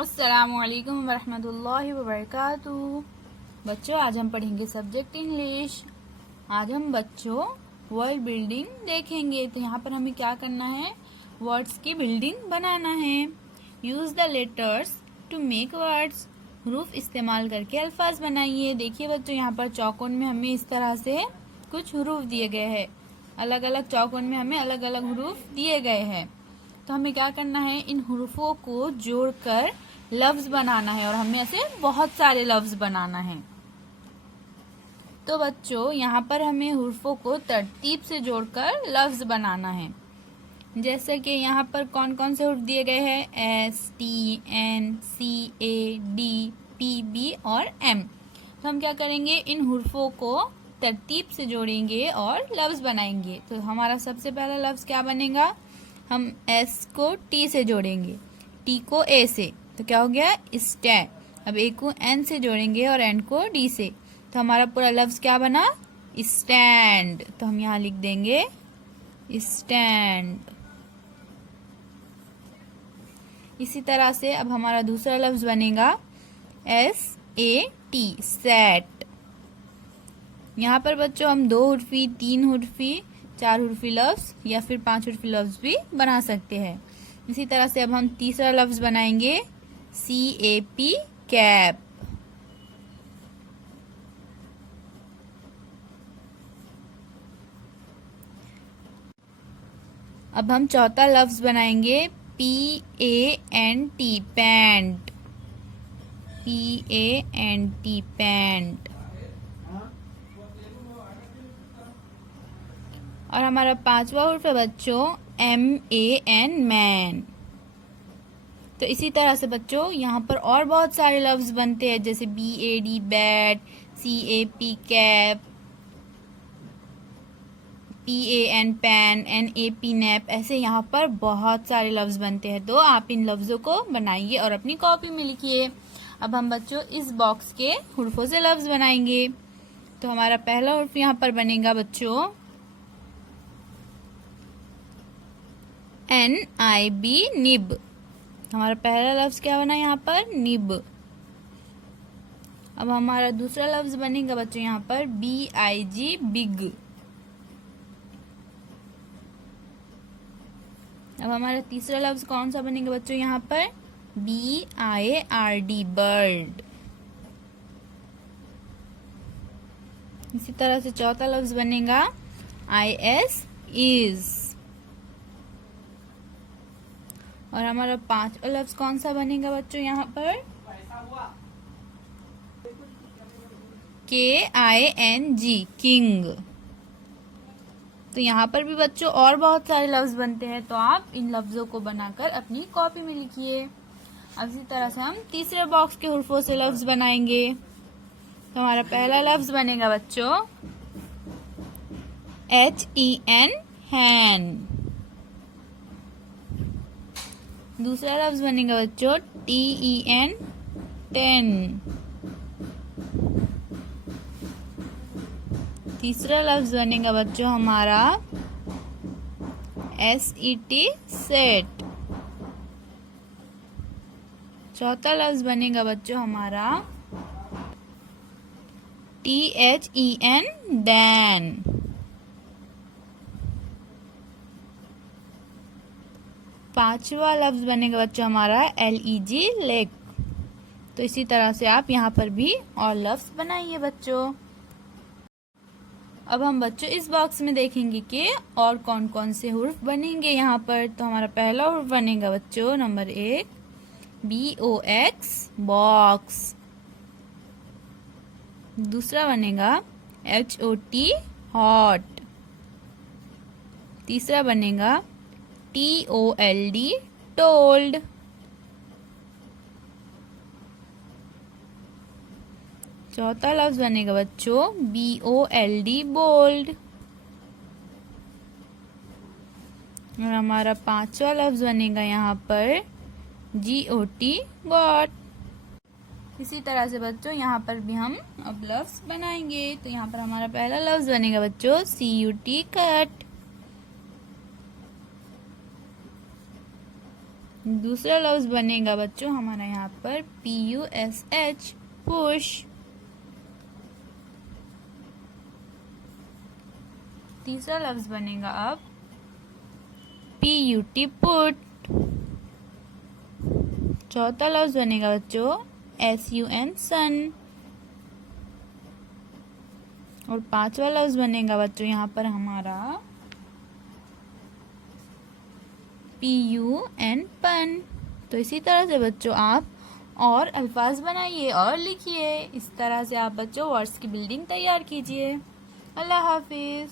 अस्सलामुअलैकुम वरहमतुल्लाहि वबरकातुहू। बच्चों, आज हम पढ़ेंगे सब्जेक्ट इंग्लिश। आज हम बच्चों वर्ड बिल्डिंग देखेंगे। तो यहाँ पर हमें क्या करना है, वर्ड्स की बिल्डिंग बनाना है। Use the letters to make words. हरूफ इस्तेमाल करके अल्फाज बनाइए। देखिए बच्चों, यहाँ पर चौकोन में हमें इस तरह से कुछ हरूफ दिए गए हैं। अलग अलग चौकोन में हमें अलग अलग हरूफ दिए गए हैं। तो हमें क्या करना है, इन हुरूफों को जोड़कर लफ्ज बनाना है और हमें ऐसे बहुत सारे लफ्ज बनाना है। तो बच्चों, यहाँ पर हमें हुरूफों को तरतीब से जोड़कर लफ्ज बनाना है। जैसे कि यहाँ पर कौन कौन से हुरूफ दिए गए हैं, एस, टी, एन, सी, ए, डी, पी, बी और एम। तो हम क्या करेंगे, इन हुरूफों को तरतीब से जोड़ेंगे और लफ्ज बनाएंगे। तो हमारा सबसे पहला लफ्ज क्या बनेगा, हम एस को टी से जोड़ेंगे, टी को ए से, तो क्या हो गया, स्टे। अब ए को एन से जोड़ेंगे और एन को डी से, तो हमारा पूरा लफ्ज क्या बना, स्टैंड। तो हम यहाँ लिख देंगे स्टैंड। इसी तरह से अब हमारा दूसरा लफ्ज बनेगा एस ए टी, सेट। यहाँ पर बच्चों हम 2 हुर्फी, 3 हुर्फी, 4 हुर्फी लफ्ज या फिर 5 हुर्फी लफ्ज भी बना सकते हैं। इसी तरह से अब हम तीसरा लफ्ज बनाएंगे CAP, कैप। अब हम चौथा लफ्ज बनाएंगे PANT, पैंट। PANT, pant. और हमारा पांचवा हुर्फ है बच्चों MAN, मैन। तो इसी तरह से बच्चों यहाँ पर और बहुत सारे लफ्ज बनते हैं, जैसे BAD, bat, CAP, cap, PAN, pan, NAP, nap. ऐसे यहाँ पर बहुत सारे लफ्ज बनते हैं। तो आप इन लफ्जों को बनाइए और अपनी कॉपी में लिखिए। अब हम बच्चों इस बॉक्स के हुर्फों से लफ्ज बनाएंगे। तो हमारा पहला हुर्फ यहाँ पर बनेगा बच्चों NIB, निब। हमारा पहला लफ्ज क्या बना यहाँ पर, निब। अब हमारा दूसरा लफ्ज बनेगा बच्चों यहाँ पर BIG, बिग। अब हमारा तीसरा लफ्ज कौन सा बनेगा बच्चों यहाँ पर, BIRD, बर्ड। इसी तरह से चौथा लफ्ज बनेगा IS, इज। और हमारा पांचवा लफ्ज कौन सा बनेगा बच्चों यहाँ पर, KING, किंग। तो यहाँ पर भी बच्चों और बहुत सारे लफ्ज बनते हैं। तो आप इन लफ्जों को बनाकर अपनी कॉपी में लिखिए। अब इसी तरह से हम तीसरे बॉक्स के हुर्फों से लफ्ज बनाएंगे। तो हमारा पहला लफ्ज बनेगा बच्चों HEN, हैन। दूसरा लफ्ज बनेगा बच्चों TEN, टेन। तीसरा लफ्ज बनेगा बच्चों हमारा SET, सेट। चौथा लफ्ज बनेगा बच्चों हमारा THEN, डैन। पांचवा लफ्ज बनेगा बच्चों हमारा LEG, लेग। तो इसी तरह से आप यहाँ पर भी और लफ्ज बनाइए बच्चों। अब हम बच्चों इस बॉक्स में देखेंगे कि और कौन कौन से हुर्फ बनेंगे यहाँ पर। तो हमारा पहला हुर्फ बनेगा बच्चों नंबर 1 BOX, बॉक्स। दूसरा बनेगा HOT, हॉट। तीसरा बनेगा TOLD, टोल्ड। चौथा लफ्ज बनेगा बच्चों BOLD, बोल्ड। और हमारा पांचवा लफ्ज बनेगा यहाँ पर GOT, गॉट। इसी तरह से बच्चों यहाँ पर भी हम अब लफ्ज बनाएंगे। तो यहाँ पर हमारा पहला लफ्ज बनेगा बच्चों CUT, कट। दूसरा लफ्ज बनेगा बच्चों हमारा यहाँ पर PUSH पुश। तीसरा लफ्ज बनेगा अब PUT पुट। चौथा लफ्ज बनेगा बच्चों SUN सन। और पांचवा लफ्ज बनेगा बच्चों यहाँ पर हमारा PUN पन। तो इसी तरह से बच्चों आप और अल्फाज बनाइए और लिखिए। इस तरह से आप बच्चों वर्ड्स की बिल्डिंग तैयार कीजिए। अल्लाह हाफिज।